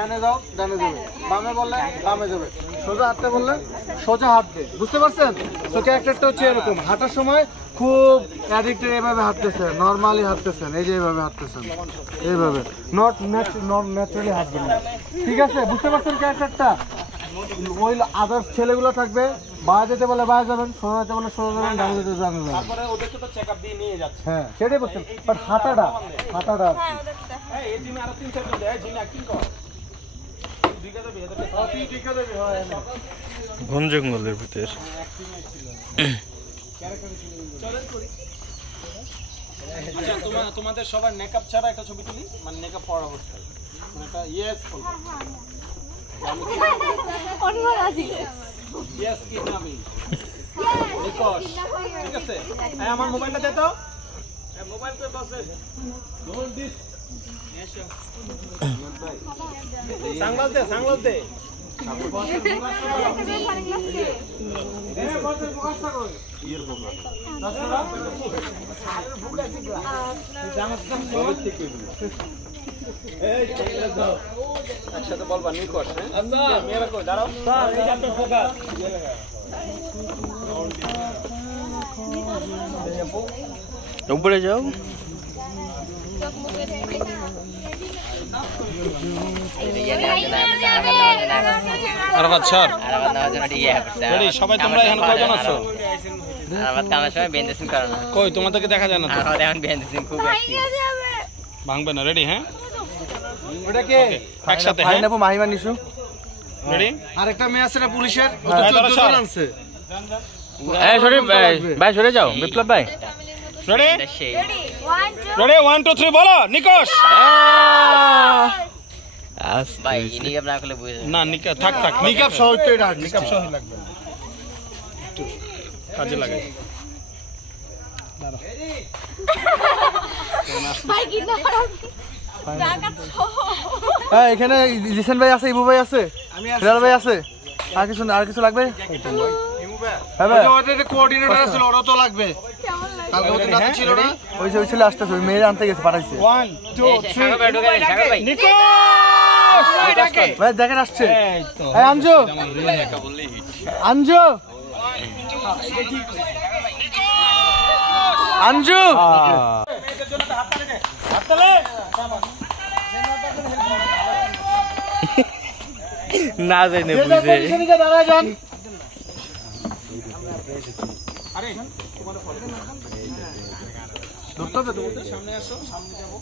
ডানে যাও ডানে যাবে, বামে বললে বামে যাবে, সোজা হাঁটতে বললে সোজা হাঁটবে। বুঝতে পারছেন? তো ক্যারেক্টারটা হচ্ছে এরকম, হাঁটার সময় খুব অ্যাডিক্টেড, এভাবে হাঁটতেছেন, নর্মালি হাঁটতেছেন, এই যে এইভাবে হাঁটতেছেন, এইভাবে নট ন্যাচারালি হাঁটবেন না। ঠিক আছে? বুঝতে পারছেন ক্যারেক্টারটা? ওই আদার্স ছেলেগুলো থাকবে, বাইরে যেতে বলে বাইরে যাবেন, সোজা যেতে বলে সোজা যাবেন, ডানে যেতে যাবেন। তারপরে ওদেরকে তো চেকআপ দিয়ে নিয়ে যাচ্ছে। হ্যাঁ সেটাই বলছেন, বাট হাঁটাটা এই জিমে আরো 3-4 জন দেয়, জিমে অ্যাক্টিং কর। বন জঙ্গলের ভিতর আচ্ছা, তোমাদের সবার মেকআপ ছাড়া একটা ছবি তুলি, মানে মেকআপ পরা অবস্থায়, মানে একটা ইয়েস বলবো। ইয়েস কি নামি নিকোশ, ঠিক আছে? এই আমার মোবাইলটা দে তো, এই মোবাইল তো বসে ডোন্ট দিস সাংলাল দে একসাথে বলবা নিকোশ। হ্যাঁ মেয়েরা কই দাঁড়াও, ফোকাস। উপরে যাও। আরাবাত স্যার রেডি? সবাই তোমরা এখানে কয়জন আছো? কই তোমাদেরকে দেখা যায় না তো, ভাঙবে না। রেডি? হ্যাঁ ওটা কে? একসাথে। ভাই নেবো মাহিমা নিশু। রেডি? আরেকটা মেয়ে আছে না পুলিশের, ও তো 14 জন আনছে। এই শরীফ ভাই সরে যাও, বিপ্লব ভাই। রেডি? রেডি 1 2 3 বলো নিকোশ। ভাই নিকাব না করলে বুঝে না নিকাব থাক নিকাব সহ তো এটা নিকাব সহ লাগবে, একটু কাজে লাগাই। হ্যাঁ এখানে জিসান ভাই আছে, ইবু ভাই আছে, ফিরাল ভাই আছে, আর কিছু লাগবে? হ্যাঁ ভাই ওদের কোঅর্ডিনেটর আছে, ওরা তো লাগবে। কালকে ওদের রাতে ছিল না, ওই যে ছিল আসতেছে, ওই মেয়ে আনতে গেছে, পাঠাইছে। 1 2 3 নিকোশ ভাই দেখেন আসছে। এই আনজো আনজো না জানি বুঝে। দাঁড়ায় যান। আরে তোমার সামনে আসো, সামনে যাবো।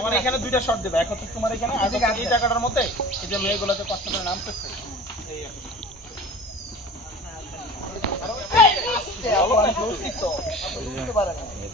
আমার এখানে দুইটা শট দেবে, এখন তোমার এখানে এই জায়গাটার মধ্যে এই যে মেয়েগুলোকে কষ্ট করে নামতেছে, এই